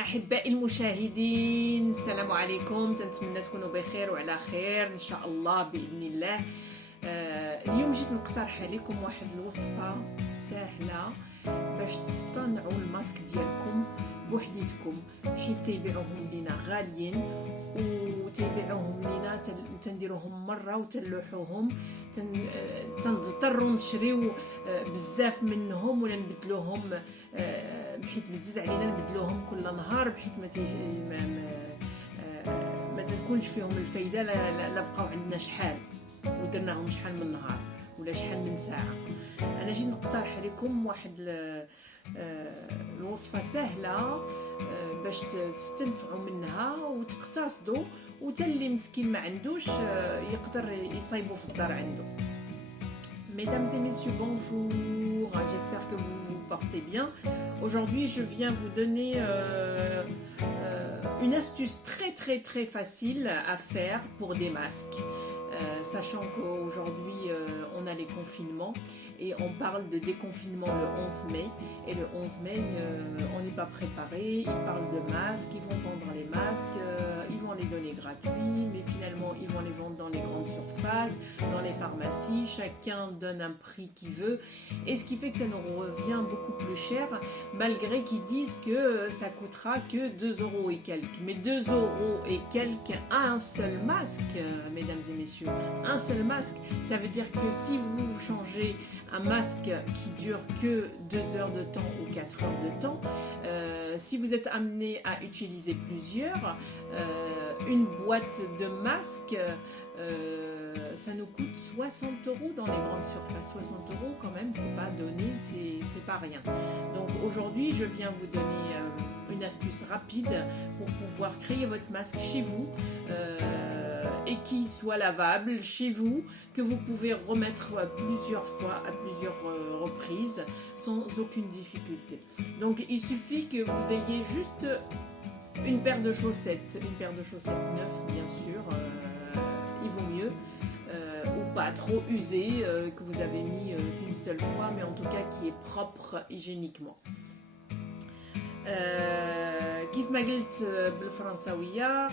أحبائي المشاهدين، السلام عليكم. تنتمنى تكونوا بخير وعلى خير إن شاء الله بإذن الله. اليوم جيت نقترح عليكم واحد الوصفة سهلة باش تصطنعوا الماسك ديالكم بوحديتكم، حيت تيبيعوهم لينا غاليين وتيبيعوهم لينا تنديروهم مره وتلوحوهم، تنضطروا نشريو بزاف منهم ولا نبدلوهم، بحيث بزز علينا نبدلوهم كل نهار، بحيث ما تكونش فيهم الفايده. لا بقاو عندنا شحال ودرناهم شحال من نهار ولا شحال من ساعه. انا جيت نقترح عليكم واحد الوصفه سهله باش تستنفعوا منها وتقتصدوا، وتا اللي مسكين ما عندوش يقدر يصايبوا في الدار عنده. Mesdames et messieurs, bonjour, j'espère que vous vous portez bien. Aujourd'hui, je viens vous donner une astuce très facile à faire pour des masques. Sachant qu'aujourd'hui on a les confinements et on parle de déconfinement le 11 mai, et le 11 mai on n'est pas préparé. Ils parlent de masques, ils vont vendre les masques, ils vont les donner gratuits, mais finalement ils vont les vendre dans les grandes surfaces, dans les pharmacies, chacun donne un prix qu'il veut, et ce qui fait que ça nous revient beaucoup plus cher, malgré qu'ils disent que ça coûtera que 2 € et quelques. Mais 2 € et quelques, un seul masque, mesdames et messieurs, un seul masque, ça veut dire que si vous changez un masque qui dure que 2 heures de temps ou 4 heures de temps, si vous êtes amené à utiliser plusieurs, une boîte de masques, ça nous coûte 60 € dans les grandes surfaces. 60 € quand même, c'est pas donné, c'est pas rien. Donc aujourd'hui, je viens vous donner une astuce rapide pour pouvoir créer votre masque chez vous, et qui soit lavable chez vous, que vous pouvez remettre plusieurs fois à plusieurs reprises sans aucune difficulté. Donc il suffit que vous ayez juste une paire de chaussettes neuves bien sûr, il vaut mieux, ou pas trop usée, que vous avez mis qu'une seule fois, mais en tout cas qui est propre hygiéniquement. كيف ما قلت بالفرنساويه،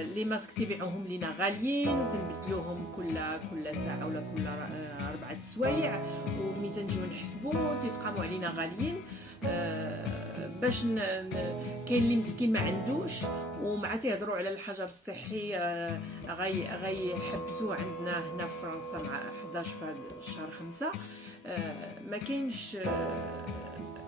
لي ماسك تبيعوهم لينا غاليين وتنبدلوهم كل ساعه ولا كل 4 سوايع، وملي تنجيو نحسبوا تيتقاموا علينا غاليين. باش كاين اللي مسكين ما عندوش، ومع تيهضروا على الحجر الصحي غيحبسوه عندنا هنا في فرنسا مع 11 في شهر 5. ما كاينش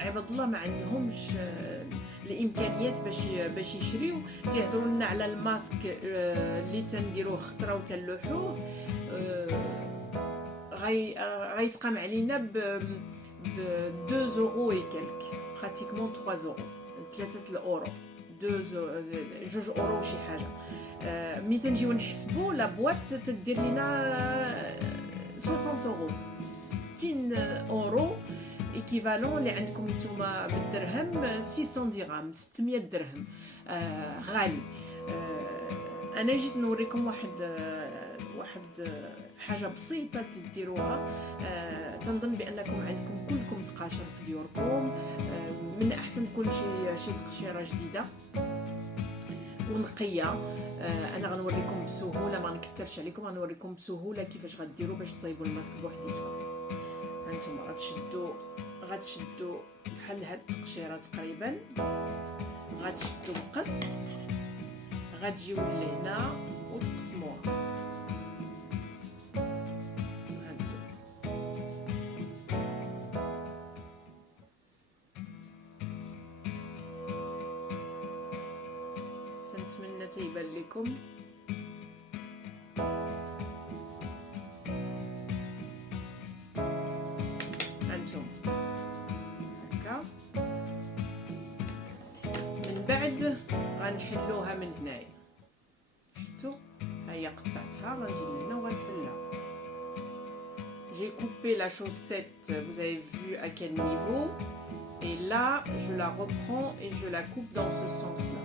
عباد الله ما عندهمش الامكانيات باش يشريو. تيهضروا لنا على الماسك اللي تنديروه خطره وتلوحوه، غيتقام علينا ب 2 € et quelques, pratiquement 3 €, 3 €، 2 € وشي حاجه. ملي تنجيو نحسبوا لا بواط تدير لنا 60 €، 60 € ايكيفالون اللي عندكم نتوما بالدرهم 600 درهم، 600 درهم. غالي. انا جيت نوريكم واحد حاجه بسيطه تديروها. تنظن بانكم عندكم كلكم تقاشر في ديوركم، من احسن تكون شي تقشيره جديده ونقيه. انا غنوريكم بسهوله، ما نكثرش عليكم، غنوريكم بسهوله كيفاش غديروا باش تصايبوا الماسك بوحديتكم. هانتوما غتشدوا بحال هاد التقشيره تقريبا، غتشدوا مقص، غتجيو لهنا وتقسموها. نتمنى تيبان لكم. هانتوما هكا. من بعد غنحلوها من هنايا، شفتوا هيا قطعتها، غنجي لهنا وغنحلها. J'ai coupé la chaussette, vous avez vu à quel niveau, et là je la reprends et je la coupe dans ce sens-là.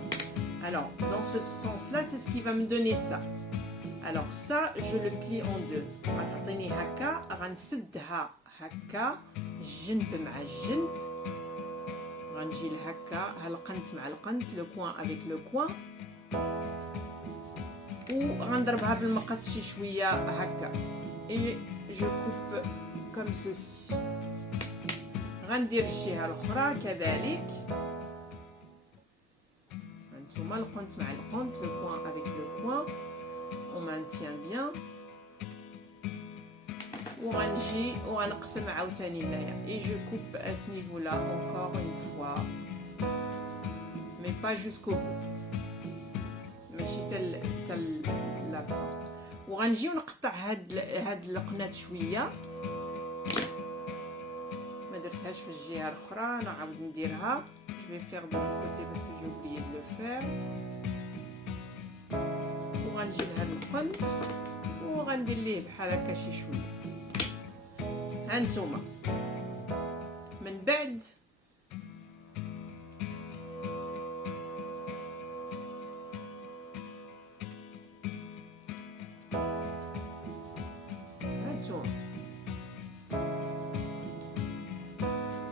Alors dans ce sens-là, c'est ce qui va me donner ça. Alors ça, je le plie en deux. غتعطيني هكا، غنسدها هكا جنب مع جنب، غنجي لهكا هالقنت مع القنت لو كوان افيك لو كوان وغنضربها بالمقص شي شويه هكا اي جو كوب كوم سوسي. غندير الجهه الاخرى كذلك هانتوما القنت مع القنت لو كوان افيك لو كوان on maintient bien وغنجي وغنقسم عاوتاني هنايا et je coupe à ce niveau là encore une fois mais pas jusqu'au bout ماشي تال لافا. وغنجيو نقطع هاد القنات شويه ما درتهاش في الجهه الاخرى نعاود نديرها. je vais faire de l'autre côté parce que j'ai oublié de le faire. وغنجي لهاد القنت وغندير ليه بحال هكا شي شويه. هانتوما من بعد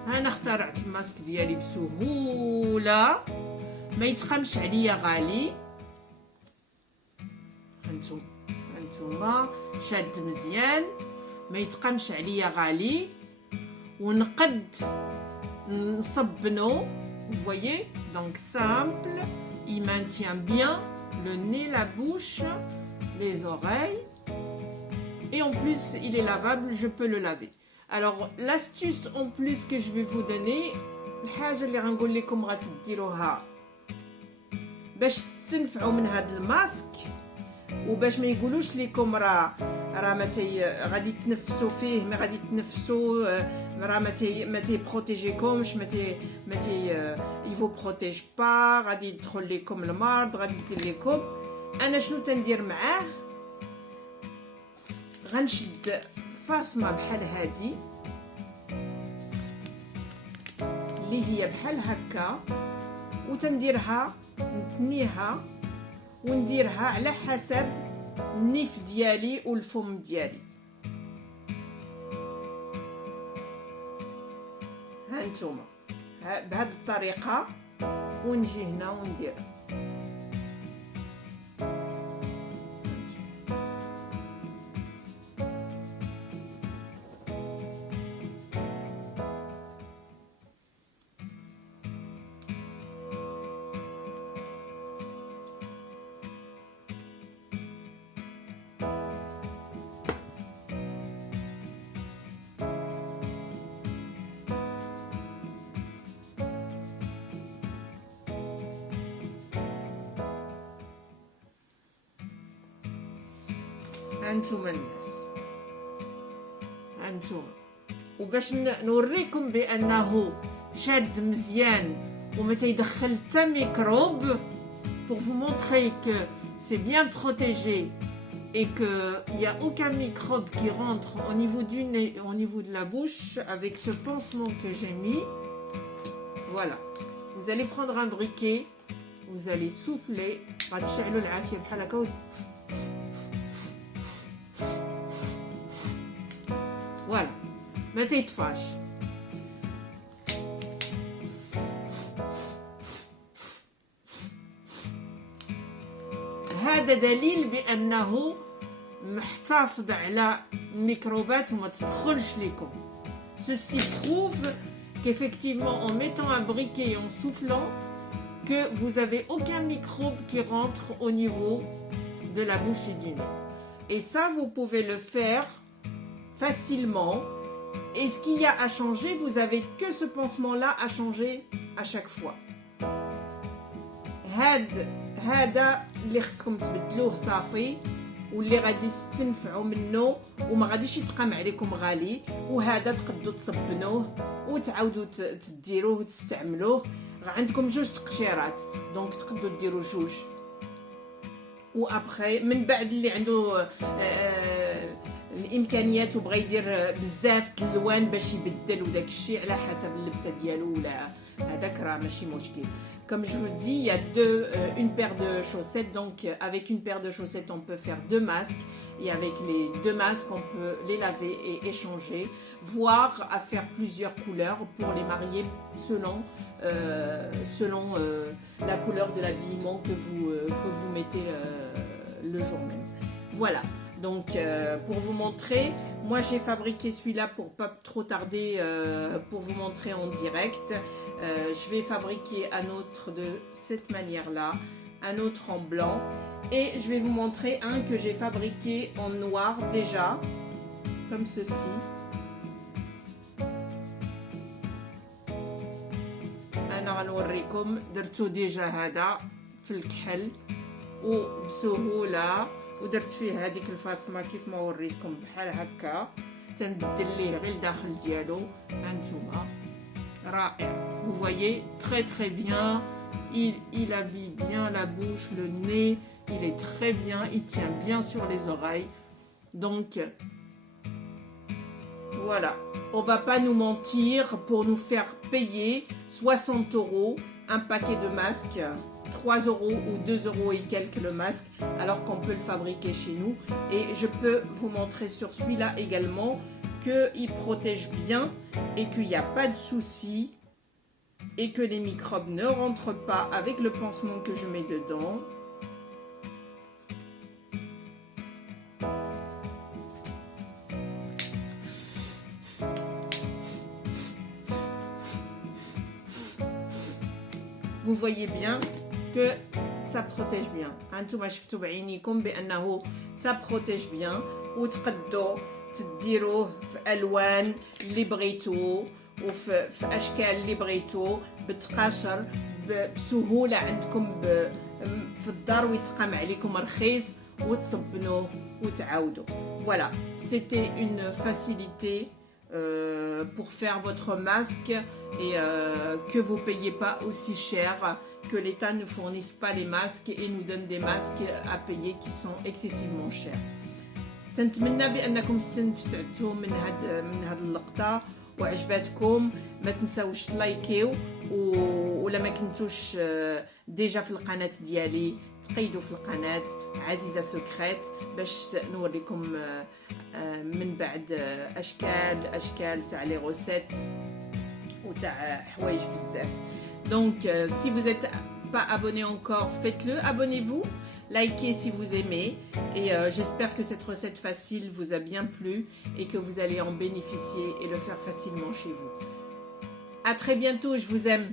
انا اخترعت الماسك ديالي بسهوله ما يتخمش عليا غالي. هانتوما شاد مزيان ما يتقمش عليا غالي ونقد نصبنو. vous voyez donc simple, il maintient bien le nez, la bouche, les oreilles et en plus il est lavable, je peux le laver. Alors l'astuce en plus que je vais vous donner الحاجه اللي غنقول لكم غتديروها باش تستنفعوا من هذا الماسك وباش ما يقولوش لكم راه غادي تنفسوا فيه ما غادي تنفسوا راه ما تي بروتيجيكمش ما تي يفو بروتيج با غادي يدخل لكم المرض غادي يدير لكم. انا شنو تندير معاه؟ غنشد فاصمه بحال هادي اللي هي بحال هكا وتنديرها نتنيها ونديرها على حسب النيف ديالي والفم ديالي. هانتوما بهذه الطريقه ونجي هنا وندير هانتوما الناس. هانتوما وباش نوريكم بانه شاد مزيان وما تيدخل حتى ميكروب pour vous montrer que c'est bien protégé et que il y a aucun microbe qui rentre au niveau du nez, au niveau de la bouche avec ce pansement que j'ai mis. Voilà, vous allez prendre un briquet, vous allez souffler غتشعلوا العافيه بحال هكا فوالا ما تيطفاش. هذا دليل بانه محتفظ على الميكروبات وما تدخلش لكم. ceci prouve qu'effectivement en mettant un briquet et en soufflant que vous avez aucun microbe qui rentre au niveau de la bouche et du nez. Et ça vous pouvez le faire facilement. Et ce qu'il y a à changer, vous avez que ce pansement là à changer à chaque fois. هذا اللي خصكم تبدلوه صافي واللي غادي تستنفعوا منه وما غاديش يتقام عليكم غالي. وهذا تقدروا تصبنوه وتعاودوا تديروه وتستعملوه. عندكم جوج تقشيرات دونك تقدروا ديروا جوج. وابخي من بعد اللي عنده الامكانيات وبغى يدير بزاف الالوان باش يبدل وداك الشيء على حسب اللبسه ديالو ولا هذاك راه ماشي مشكل. Comme je vous dis, il y a une paire de chaussettes, donc avec une paire de chaussettes on peut faire 2 masques et avec les 2 masques on peut les laver et échanger, voire à faire plusieurs couleurs pour les marier selon selon la couleur de l'habillement que vous mettez le jour même. Voilà, donc pour vous montrer, moi j'ai fabriqué celui-là pour pas trop tarder, pour vous montrer en direct. Je vais fabriquer un autre de cette manière-là, un autre en blanc, et je vais vous montrer un que j'ai fabriqué en noir déjà, comme ceci. أنا غنوريكم درتو ديجا هذا في الكحل وبسهولة، ودرت فيه هذيك الفاصمة كيف ما وريتكم بحال هكا، تنبدل ليه غير الداخل ديالو. هانتوما رائع. Vous voyez très bien, il habille bien la bouche, le nez, il est très bien, il tient bien sur les oreilles. Donc voilà, on va pas nous mentir pour nous faire payer 60 € un paquet de masques, 3 € ou 2 € et quelques le masque, alors qu'on peut le fabriquer chez nous. Et je peux vous montrer sur celui-là également qu'il protège bien et qu'il n'y a pas de souci et que les microbes ne rentrent pas avec le pansement que je mets dedans. Vous voyez bien que ça protège bien. هانتوما شفتوا بعينيكم بانه ça protège bien، وتقدوا تديروه في الوان اللي بغيتو وفي اشكال اللي بغيتو بالتقاشر بسهوله عندكم في الدار، ويتقام عليكم رخيص وتصبنوه وتعاودوا. Voilà, c'était une facilité pour faire votre masque et que vous ne payez pas aussi cher, que l'État ne fournisse pas les masques et nous donne des masques à payer qui sont excessivement chers. تنتمنى بأنكم استمتعتوا من هاد اللقطة وعجباتكم. ما تنساوش تلايكيو، ولا ما كنتوش ديجا في القناة ديالي تقيدوا في القناة عزيزة سكريت باش نوريكم من بعد اشكال تاع لي روسيت وتاع حوايج بزاف. Donc si vous n'êtes pas abonné encore, faites-le, abonnez-vous, likez si vous aimez, et j'espère que cette recette facile vous a bien plu et que vous allez en bénéficier et le faire facilement chez vous. À très bientôt, je vous aime.